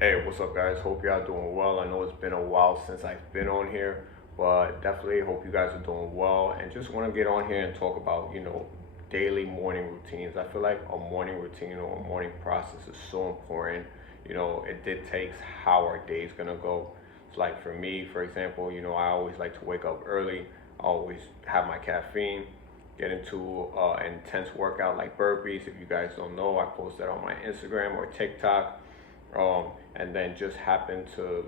Hey, what's up, guys? Hope y'all doing well. I know it's been a while since I've been on here, but definitely hope you guys are doing well. And just want to get on here and talk about, daily morning routines. I feel like a morning routine or a morning process is so important. It dictates how our day's gonna go. It's like for me, for example, I always like to wake up early. I always have my caffeine, get into an intense workout like burpees. If you guys don't know, I post that on my Instagram or TikTok, and then just happen to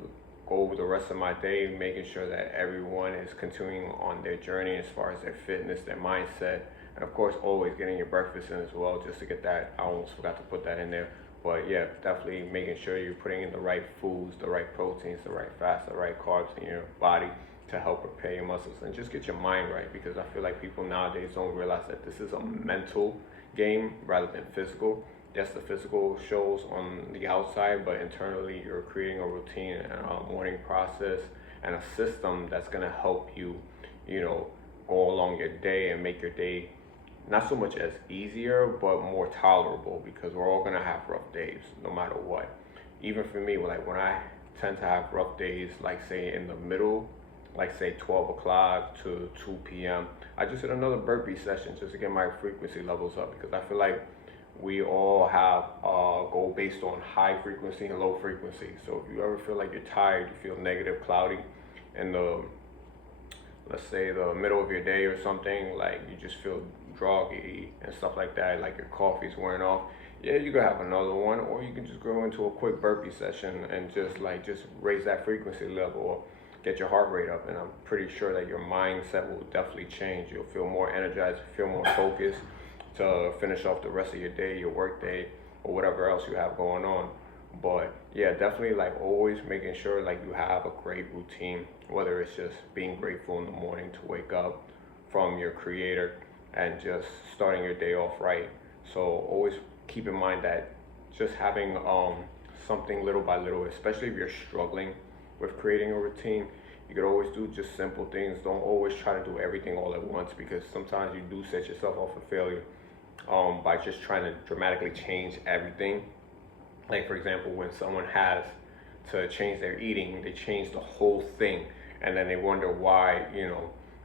go over the rest of my day, making sure that everyone is continuing on their journey as far as their fitness, their mindset, and of course, always getting your breakfast in as well, just to get that. I almost forgot to put that in there. But yeah, definitely making sure you're putting in the right foods, the right proteins, the right fats, the right carbs in your body to help repair your muscles and just get your mind right, because I feel like people nowadays don't realize that this is a mental game rather than physical. Yes, the physical shows on the outside, but internally you're creating a routine and a morning process and a system that's going to help you, you know, go along your day and make your day not so much as easier, but more tolerable, because we're all going to have rough days no matter what. Even for me, like when I tend to have rough days, like say in the middle, like say 12 o'clock to 2 p.m., I just hit another burpee session just to get my frequency levels up, because I feel like we all have a goal based on high frequency and low frequency. So if you ever feel like you're tired, you feel negative, cloudy, in the, let's say, the middle of your day or something, like you just feel groggy and stuff like that, like your coffee's wearing off, yeah, you could have another one, or you can just go into a quick burpee session and just raise that frequency level, or get your heart rate up, and I'm pretty sure that your mindset will definitely change. You'll feel more energized, feel more focused to finish off the rest of your day, your work day, or whatever else you have going on. But yeah, definitely like always making sure like you have a great routine, whether it's just being grateful in the morning to wake up from your creator and just starting your day off right. So always keep in mind that just having something little by little, especially if you're struggling with creating a routine, you could always do just simple things. Don't always try to do everything all at once, because sometimes you do set yourself up for failure by just trying to dramatically change everything. Like for example, when someone has to change their eating, they change the whole thing, and then they wonder why,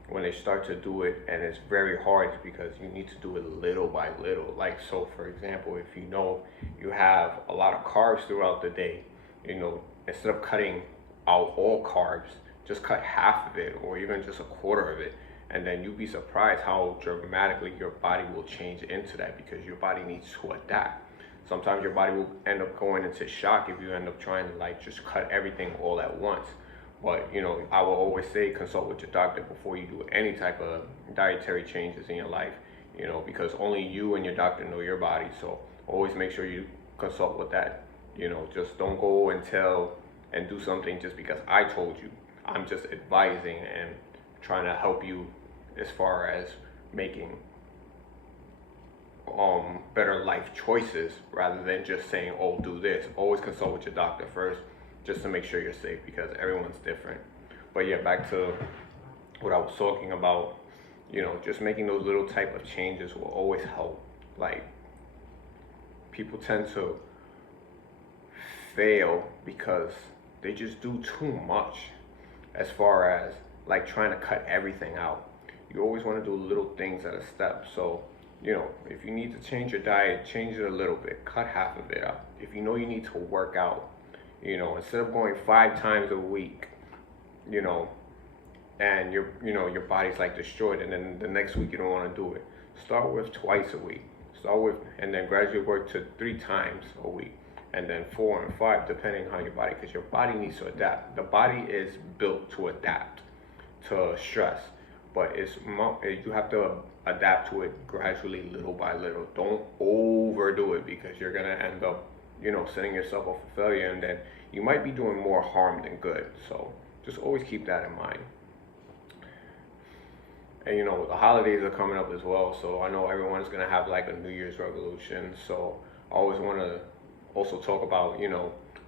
when they start to do it and it's very hard, it's because you need to do it little by little. Like, so for example, if you know you have a lot of carbs throughout the day, instead of cutting out all carbs, just cut half of it or even just a quarter of it, and then you'd be surprised how dramatically your body will change into that, because your body needs to adapt. Sometimes your body will end up going into shock if you end up trying to like just cut everything all at once. But I will always say consult with your doctor before you do any type of dietary changes in your life, because only you and your doctor know your body. So always make sure you consult with that. Just don't go and tell and do something just because I told you. I'm just advising and trying to help you as far as making better life choices, rather than just saying, oh, do this. Always consult with your doctor first, just to make sure you're safe, because everyone's different. But yeah, back to what I was talking about. Just making those little type of changes will always help. Like, people tend to fail because they just do too much, as far as like trying to cut everything out. You always want to do little things at a step. So if you need to change your diet, change it a little bit, cut half of it out. If you know you need to work out, instead of going 5 times a week, and your body's like destroyed, and then the next week you don't want to do it, start with twice a week. Start with, and then gradually work to 3 times a week, and then 4 and 5, depending on your body, because your body needs to adapt. The body is built to adapt to stress, but you have to adapt to it gradually, little by little. Don't overdo it, because you're gonna end up, setting yourself up for failure, and then you might be doing more harm than good. So just always keep that in mind. And the holidays are coming up as well, so I know everyone's gonna have like a New Year's resolution. So I always want to also talk about,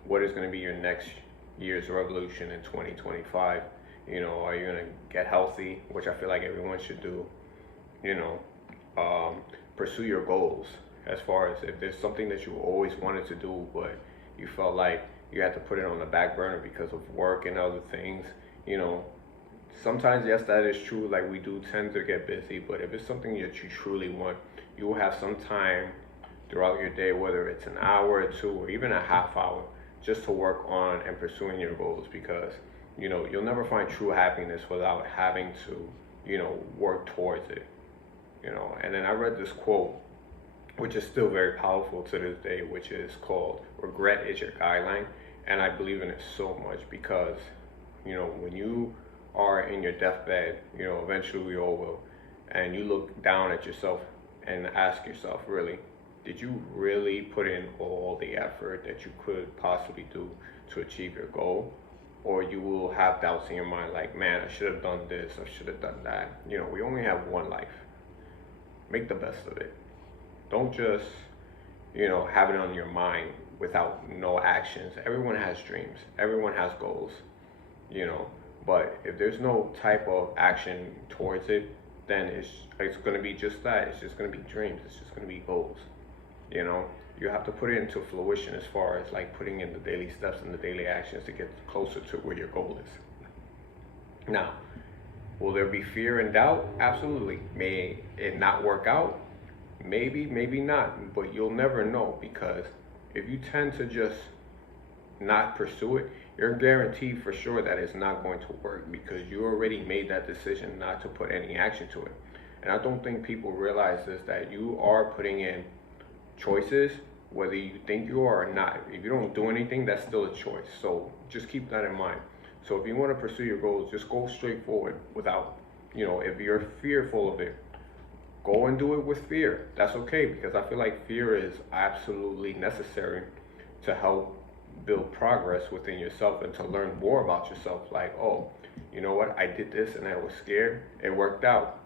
what is gonna be your next year's revolution in 2025. Are you gonna get healthy, which I feel like everyone should do? you know, pursue your goals. As far as if there's something that you always wanted to do, but you felt like you had to put it on the back burner because of work and other things, you know, sometimes, yes, that is true. Like, we do tend to get busy, but if it's something that you truly want, you will have some time throughout your day, whether it's an hour or two or even a half hour, just to work on and pursuing your goals, because you'll never find true happiness without having to work towards it. And then I read this quote, which is still very powerful to this day, which is called "Regret is your guideline," and I believe in it so much because when you are in your deathbed, eventually we all will, and you look down at yourself and ask yourself, really, did you really put in all the effort that you could possibly do to achieve your goal? Or you will have doubts in your mind like, man, I should have done this, I should have done that. We only have one life. Make the best of it. Don't just, have it on your mind without no actions. Everyone has dreams. Everyone has goals, but if there's no type of action towards it, then it's going to be just that. It's just going to be dreams. It's just going to be goals. You have to put it into fruition as far as like putting in the daily steps and the daily actions to get closer to where your goal is. Now, will there be fear and doubt? Absolutely. May it not work out? Maybe, maybe not, but you'll never know, because if you tend to just not pursue it, you're guaranteed for sure that it's not going to work, because you already made that decision not to put any action to it. And I don't think people realize this, that you are putting in choices, whether you think you are or not. If you don't do anything, that's still a choice. So just keep that in mind. So if you want to pursue your goals, just go straight forward without, if you're fearful of it, go and do it with fear. That's okay, because I feel like fear is absolutely necessary to help build progress within yourself and to learn more about yourself. Like, oh, you know what? I did this and I was scared. It worked out.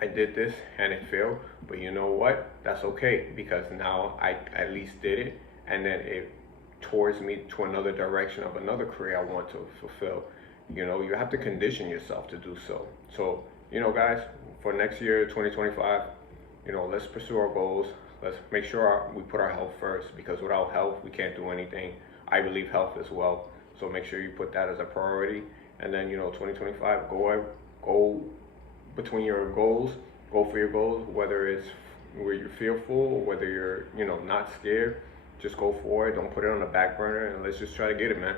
I did this and it failed, but you know what? That's okay, because now I at least did it, and then it towards me to another direction of another career I want to fulfill. You have to condition yourself to do so. So, guys, for next year, 2025, let's pursue our goals. Let's make sure we put our health first, because without health, we can't do anything. I believe health as well. So make sure you put that as a priority. And then, 2025, go between your goals, go for your goals, whether it's where you're fearful, whether you're, not scared, just go for it. Don't put it on the back burner, and let's just try to get it, man.